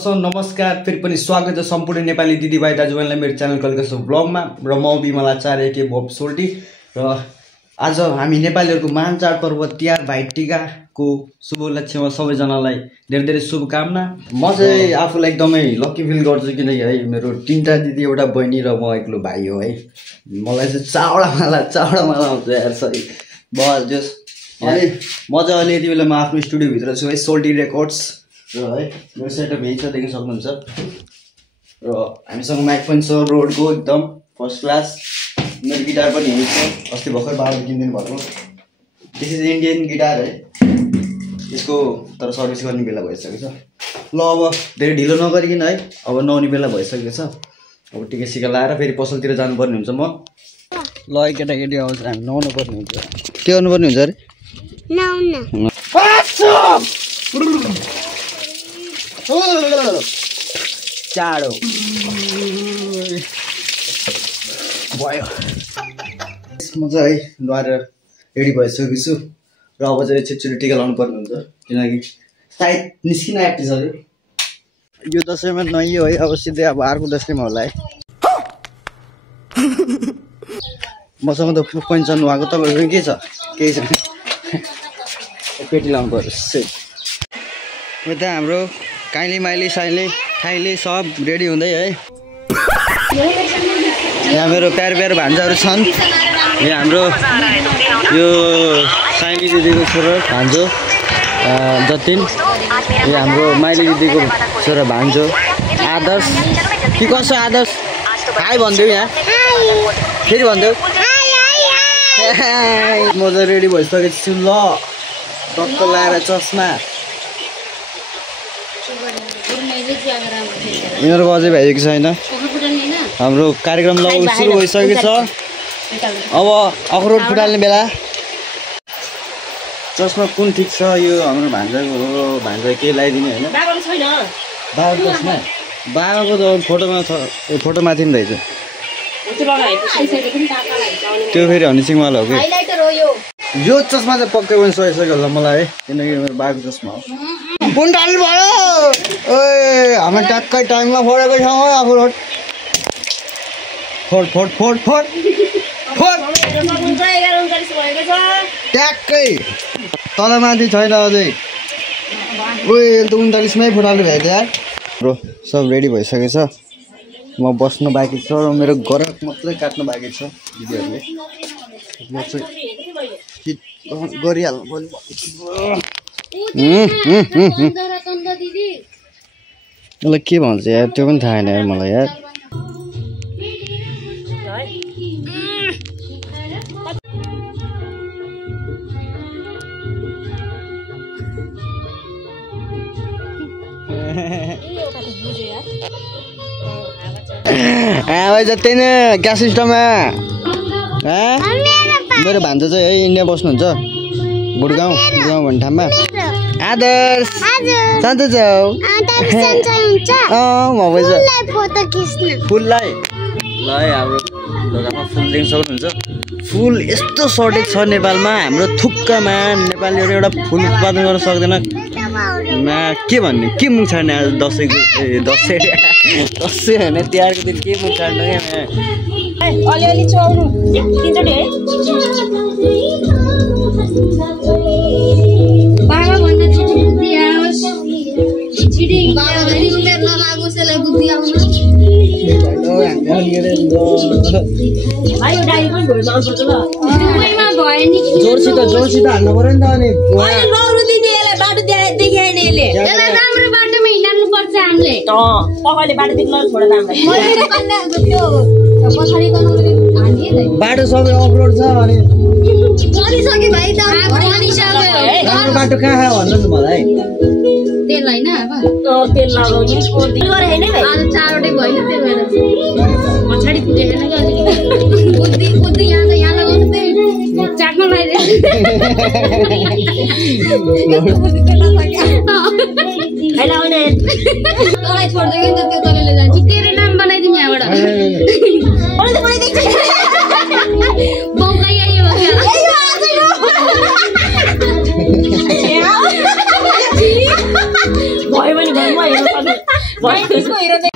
दर्शक नमस्कार, फेरि पनि स्वागत छ सम्पूर्ण नेपाली दिदीभाइ दाजुभाइलाई मेरो च्यानल कलिकसो ब्लगमा र म बिमल आचार्य के बब सोल्टी। र आज हामी नेपालीहरूको महान चाडपर्व तिहार भाइटिकाको शुभ उपलक्ष्यमा सबैजनालाई धेरै धेरै शुभकामना। म चाहिँ आफूलाई एकदमै लकी फिल गर्छु किनकि है मेरो 3टा दिदी एउटा बहिनी र म एक्लो भाइ हो है। मलाई चाहिँ चावडा माला आउँछ यार, सरी बल जस। अनि म चाहिँ अहिले यति बेला म आफ्नो स्टुडियोभित्र छु है, सोल्टी रेकर्ड्स र है मेरो सेटअप यही छ, देख्न सक्नुहुन्छ। र हामीसँग माइक पनि छ रोडको एकदम फर्स्ट क्लास। मेरो गिटार पनि यही छ, अस्ति भर्खर बाबा किनिदिनु भएको। दिस इज इन्डियन गिटार है, यसको तर सर्भिस गर्ने बेला भइसकेको छ। ल अब धेरै ढिलो नगरिकन है, अब नआउने बेला भइसकेको छ। अब टिका सिका लाएर फेरि पसलतिर जानुपर्ने हुन्छ। म ल केटाकेटी आउँछ, हामी नुहाउनु पर्ने हुन्छ। के गर्नुपर्ने हुन्छ अरे? चाँडो भयो। म चाहिँ नुहाएर रेडी भइसकेको छु र अब चाहिँ छिटछिटो टिका लाउनु पर्ने हुन्छ किनकि सायद निस्किन आँटिसक्यो। यो दसैँमा नहियो है, अब सिधै अब अर्को दसैँमा होला है। मसँग त प्रुफ पनि छ नुहाएको, तपाईँहरू के छ? केही छैन, पेटी लाउनु पर्यो। यता हाम्रो काइली माइली साइली थाइली सब रेडी हुँदै है। यहाँ मेरो प्यारो भान्जाहरू छन्। यहाँ हाम्रो यो साइली दिदीको छोरा भान्जो जतिन, यो हाम्रो माइली दिदीको छोरा भान्जो आदर्श। के कसो आदर्श? हाई भनिदेऊ, यहाँ फेरि भनिदेऊ। म त रेडी भइसकेको छु। ल टक्क लाएर चस्मा। यिनीहरूको अझै भइसकेको छैन। हाम्रो कार्यक्रम लगभग सुरु भइसकेको छ। अब अखरोट फुटाल्ने बेला। चस्मा कुन ठिक छ? यो हाम्रो भान्जाको हो, भान्जा के लगाइदिने होइन? बाबाको चस्मा बाबाको त फोटोमा छ, फोटोमाथि पनि रहेछ। त्यो फेरि हनी सिंहवाला हो कि? यो चस्मा चाहिँ पक्कै पनि सकिसक्यो होला मलाई है, किनकि मेरो बाबाको चस्मा हो। पुन्टाल्नु भयो। ओए हामी ट्याक्कै टाइममा फोडेको छौँ है अखरोट। फोड फोड फोड फोड फोड ट्याक्कै तलमाथि छैन अझै। ओए त 39मै फुटाल्नु भयो त यार। ब्रो सब रेडी भइसकेको छ, म बस्नु बाँकी छ र मेरो गरक मात्रै काट्नु बाँकी छ। दिदीहरूले म चाहिँ गरिहाल्नु पर्यो। मलाई के भन्छ यार, त्यो पनि थाहा छैन यार मलाई यार। भाइ जति नै क्या सिस्टममा मेरो भान्जा चाहिँ है इन्डिया बस्नुहुन्छ, गुडगाउँ भन्ने ठाउँमा। आदर्श सन्चो छौ? फुललाई ल है, हाम्रो दोकानमा फुल देख्न सक्नुहुन्छ। फुल यस्तो सर्टेज छ नेपालमा, हाम्रो थुक्कामा नेपालीहरू एउटा फुल उत्पादन गर्न सक्दैन। के भन्ने, के मुख छाड्ने आज दसैँको? दसैँ होइन, तिहारको दिन के मुख छाड्नु क्या? अलिअलि चौनु एकचोटि है। बाबा भन्दा छिटो बुद्धि आओस्, छिटै बाबा भने उमेर नलागोस्, यसलाई बुद्धि आउनु। भाइ डाइ पनि भोइ लाउनुपर्छ ल। दुवैमा भयो नि, जोरसित हाल्नु पर्यो नि त। अनि लौरो दिने यसलाई बाटो देखाएन यसले। यसलाई राम्रो बाटोमा हिँड्नु पर्छ हामीले। पकाइले बाटो देख्न छोडेर बाटो सबै अफरोड छ। अनि गरिसके भाइ त राम्रो बाटो कहाँ भन्नु नि मलाई। तेल होइन तेल लगाउने आज 4वटै भयो नि, त्यही भएर पछाडि पुगेन कि अलिकति बुद्धि यहाँ त यहाँ लगाउनु त्यही चाटमा लगाइदियो। तँलाई छोड्दै कि त्यो तँले जान्छ, तेरो नाम बनाइदिउँ यहाँबाट। बाउलाई आइयो भयो भने त्यसको हिरो चाहिँ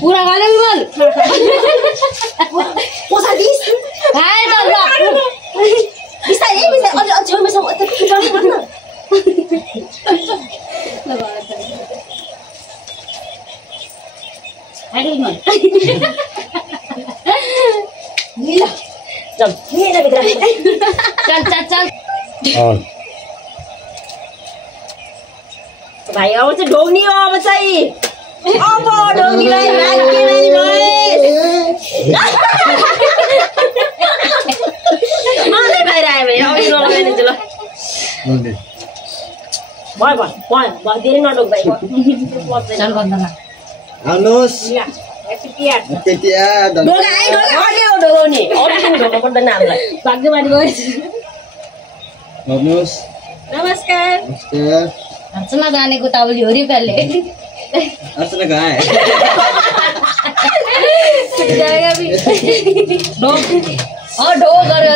पूरा गाना विमल पोसा दिस खाए त ल बिस्तारै बिस्तारै अझ छेउमा छौ त गर्नु पर्छ ल ल चल चल चल चल भाइ अब चाहिँ ढोग्नी हो अब चाहिँ अब ढोग्नीलाई राखेलाई मलाई बाहिर आयो भाइ अब नलगाइदिन्छु ल भयो भयो धेरै नढोक भाइ चल भन्दैन आउनुहोस् ढोगाउने अरू ढोग्नु पर्दैन हामीलाई भाग्यमानी गयो नमस्कार अर्चना जानेको तावली हो रे पहले अर्चना कहाँ है जाएगा भी ढो गर्यो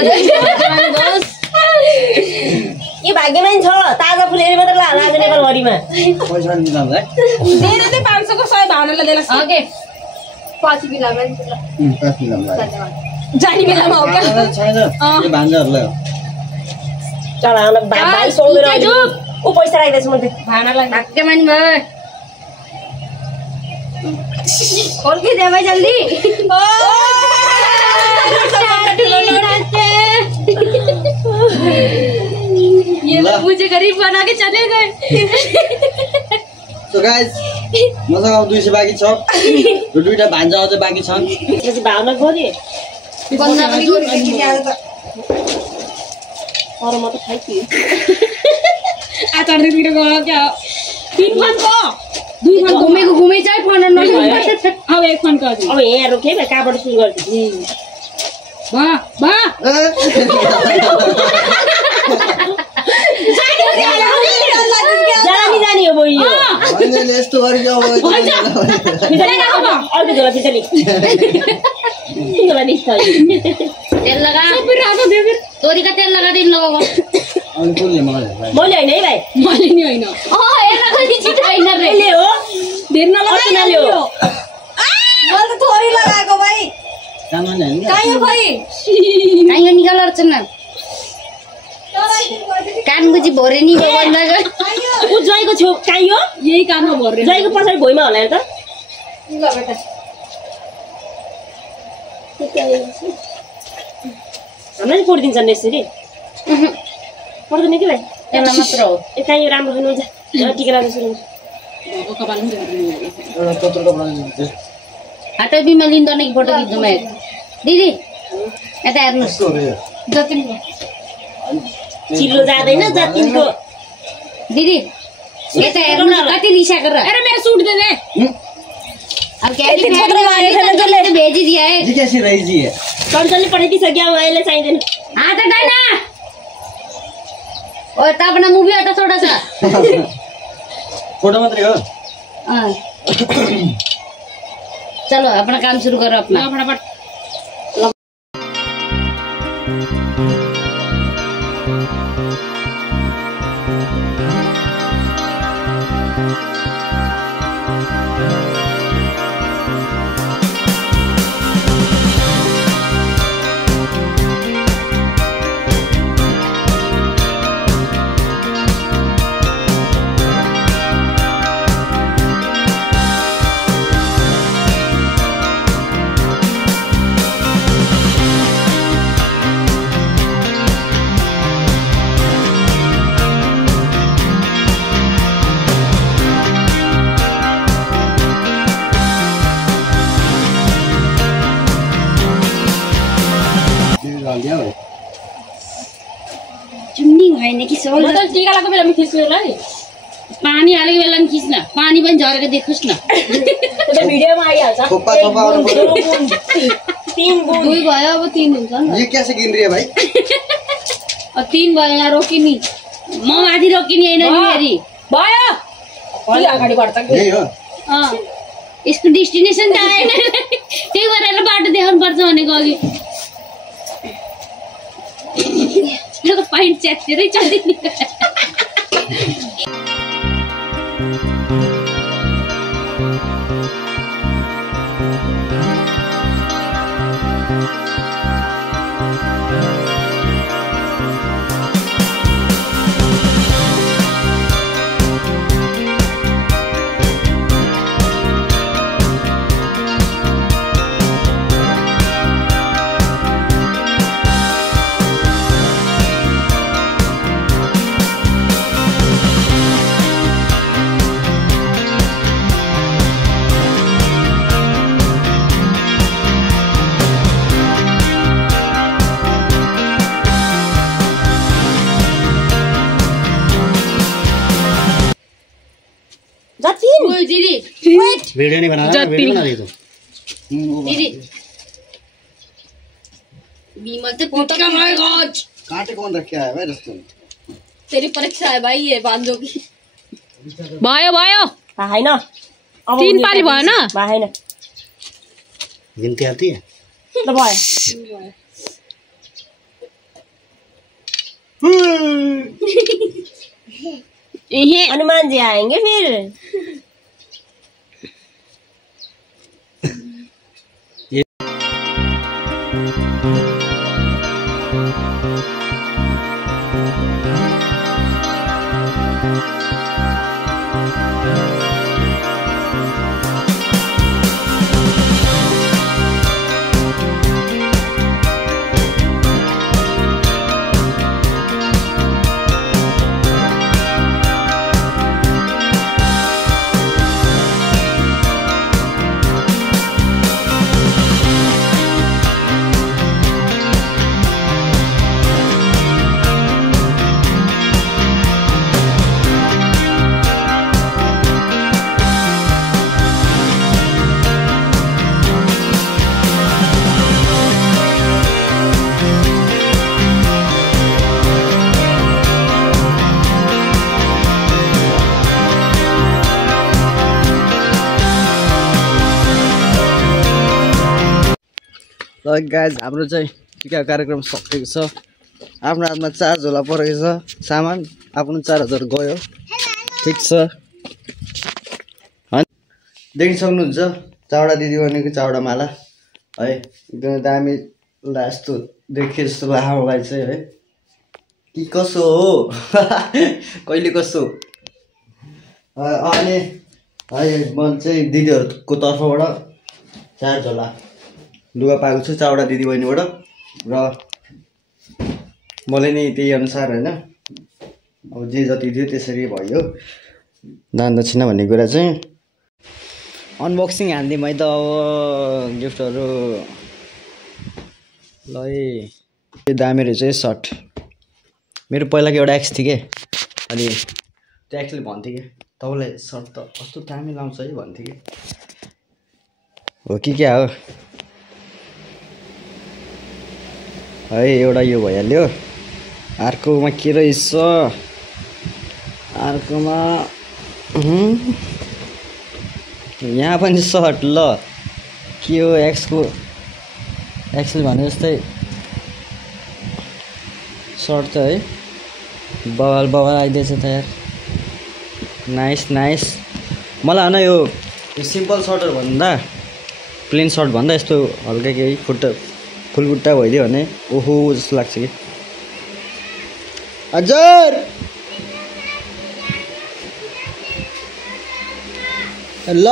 के भाग्यमानी छ ताजा फुल हेरी मात्र ल आज नेपालभरिमा पैसा दिँदा दिएर चाहिँ 500 को 100 भावनालाई देला ओके पछि बिलामा जानी बेलामा हो क्या छैन यो भान्जाहरूलाई चल आउन भाइ सोधेर ऊ पैसा राख्दैछ म भावनालाई भाग्यमानी भयो खोल के दे भाई जल्दी ये लोग मुझे गरीब बना के चले गए सो गाइस मसँग अब 200 बाँकी छ र दुईटा भान्जा अझ बाँकी छन् त्यसपछि भावना गरे बन्दा पनि गरे कि आज त अरु म त खाइछु आचार दिएर गयो क्या 3 फनको 2 फन घुमेको घुमै चाहिँ फन न अब 1 फनको अब यहाँ रोके भए कहाँबाट सुरु गर्छु बा जानी जानी हो यो हैन यस्तो गरी अब अर्को झोला फिर्ता तेल लगा तोरी का तेल लगा दिन लोगों को अनि कुनले मलाई मैले हैन है भाइ मैले नि हैन हेर्न कति छिटो हैन रे ले हो धेर नलगाइ हो मैले त तोरी लगाएको भाइ कानमा नि हैन कायो भाइ कायो निकाल अर्चना कान बुझी भरे नि भन्दा उ जयको छेउ कायो यही कानमा भरे जयको पछाडी भुइँमा होला त ल बेटा हामीलाई पढिदिन्छ नि यसरी पर्दैन कि भाइ एउटा मात्र हो ए कायो राम्रो हुनुहुन्छ टिका लाग्छ सुन्नु एउटा पत्र बनाइदिनु हात बिमा लिँदैन कि फोटो खिच्नुमा दिदी यता हेर्नुहोस् जतिनको चिल्लो जाँदैन जतिनको दिदी यता हेर्नु न कति रिसाको र अरे मेरो सूट दे दे अब क्या है फोटो मारे थे तो ले भेज दिया है जी कैसी रही जी है कंट्रोल पढ़ी थी सग्या वाले चाहिए हां तो डालना और तब अपना मूवी हटा थोड़ा सा फोटो मत हो हां चलो अपना काम शुरू करो अपना फटाफट हाल्दिया भाइ चुन्नी भएन कि सब म त टीका लगाएको बेलामा खिच्नु होला नि पानी हालेको बेलामा खिच्न पानी पनि झरेको देखोस् न त्यो त भिडियोमा आइहाल्छ थोपा थोपा आउनु पर्यो 3 बुन 2 भयो अब 3 हुन्छ नि यो कैसे गिन रही है भाइ अब 3 भयो यहाँ रोकिनी म माथि रोकिनी हैन नि फेरि भयो अलि अगाडि बढ्छ कि यही हो यसको डेस्टिनेसन त आएन त्यही भएर बाटो देखाउनु पर्छ भनेको अघि मेरो पाइन्ट च्यातेरै चल्दिनी ओए दीदी वीडियो नहीं बना रहा वीडियो बना रही तो दीदी बीमल तो फोटो का कांटे कौन रखे आया भाई रस्ते में तेरी परीक्षा है भाई ये बांधो की भयो हैन 3 पाली भयो न हैन गिनती आती है ल भयो हनुमान जी आएंगे फिर ल गाइज हाम्रो चाहिँ टिका कार्यक्रम सकेको छ आफ्नो हातमा 4 झोला परेको छ सामान आफ्नो 4000 गयो ठीक छ देखि सक्नुहुन्छ चावडा दिदी बनेको चावडा माला है एकदमै दामी लास्तो देखे जस्तो लाग्यो मलाई चाहिँ है कि कसो हो कहिले कसो अनि है म चाहिँ दिदीहरुको तर्फबाट 4 झोला लुगा पाएको छु चावडा दिदी बहिनीबाट र मलाई नै त्यही अनुसार हैन अब जे जति थियो त्यसरी भयो दान दक्षिणा भन्ने कुरा चाहिँ अनबक्सिङ हान्दिम है त अब गिफ्टहरु ल यो दामी रहेछ है सर्ट मेरो पहिलाको एउटा एक्स थियो के अनि त्यो एक्सले भन्थ्यो के तपाईलाई सर्ट त कस्तो दामी लाउँछ है भन्थ्यो के हो कि क्या हो है एउटा यो भइहाल्यो अर्कोमा के रहेछ अर्कोमा यहाँ पनि सर्ट ल के हो एक्सले भने जस्तै सर्ट त है बवाल आइदिएछ त यार नाइस मलाई हैन यो सिम्पल सर्टहरु भन्दा प्लेन सर्ट भन्दा यस्तो हल्का केही फुल खुट्टा भइदियो भने ओहो जस्तो लाग्छ कि हजुर ल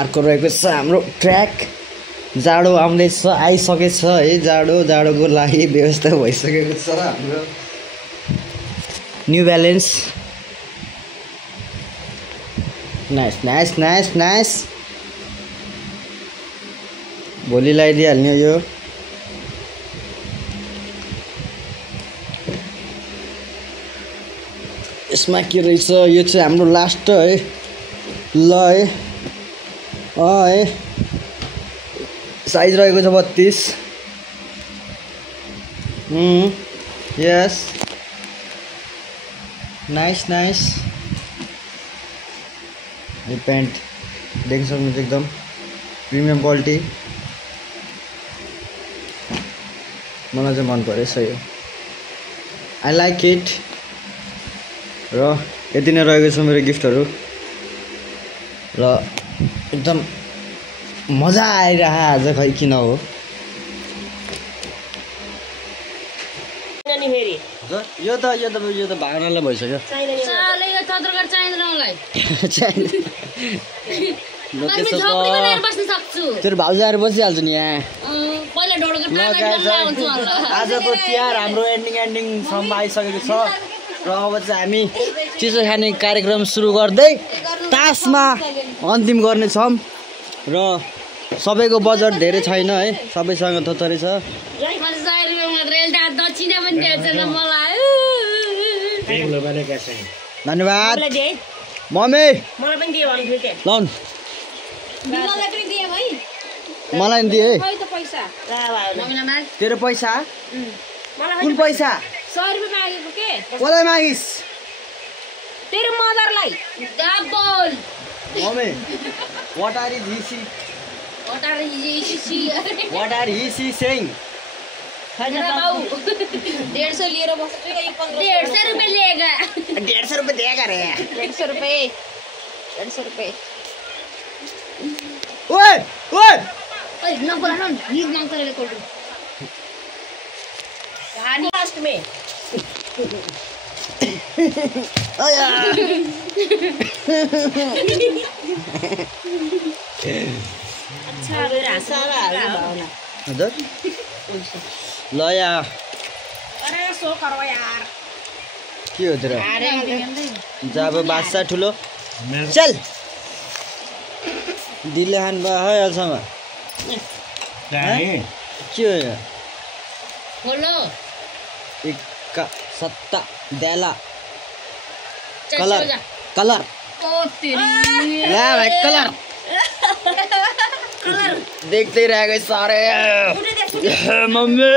अर्को रहेको छ हाम्रो ट्र्याक जाडो आउँदैछ आइसकेछ है जाडोको लागि व्यवस्था भइसकेको छ हाम्रो न्यू ब्यालेन्स नाइस भोलि लगाइदिइहाल्ने यो यसमा के रहेछ यो चाहिँ हाम्रो लास्ट है ल है है साइज रहेको छ 32 यस नाइस नाइस यो प्यान्ट देख्न सक्नुहुन्छ एकदम प्रिमियम क्वालिटी मलाई चाहिँ मन परेछ यो आई लाइक इट र यति नै रहेको छ मेरो गिफ्टहरू र एकदम मजा आइरह आज खै किन हो यो त भागनालाई भइसक्यो तेरो भाउजू आएर बसिहाल्छ नि यहाँ आजको तिहार हाम्रो एन्डिङसम्म आइसकेको छ र अब चाहिँ हामी चिसो खाने कार्यक्रम सुरु गर्दै तासमा अन्तिम गर्नेछौँ र सबैको बजेट धेरै छैन है सबैसँग थोथोरै छ धन्यवाद मम्मी लौन मलाई दिए तेरो पैसा कुन पैसा 100 रुपैयाँ मागेको के कसलाई मागिस् तेरो मदरलाई double mummy what are he saying 150 लिएर बस्छु 150 रुपैयाँ लिएगा 150 रुपये दिएगा रे 150 रुपैयाँ 150 रुपैयाँ ओए ओए ओए नबोला न नीड मांग करे कोड कहानी लास्ट में आया अच्छा रे सारा भावना हजुर ल या अरे सो करो यार के हो तेरो अरे जब बादशाह ठुलो चल दिले खान बा है अलसम्म के हो यो बोलो एक सत्ता देला कलर कलर ओ तेरी ला भाई कलर देखते रह गए सारे मम्मी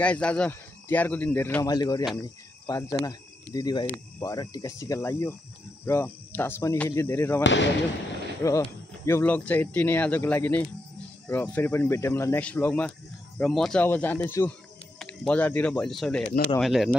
गाइस आज तिहारको दिन धेरै रमाइलो गऱ्यो हामी 5 जना दिदीभाइ भएर टिका सिका लगाइयो र तास पनि खेल्यो धेरै रमाइलो गऱ्यो र यो भ्लग चाहिँ यति नै आजको लागि नै र फेरि पनि भेट्यौँ होला नेक्स्ट भ्लगमा र म चाहिँ अब जाँदैछु बजारतिर भैलो सैलो हेर्न रमाइलो हेर्न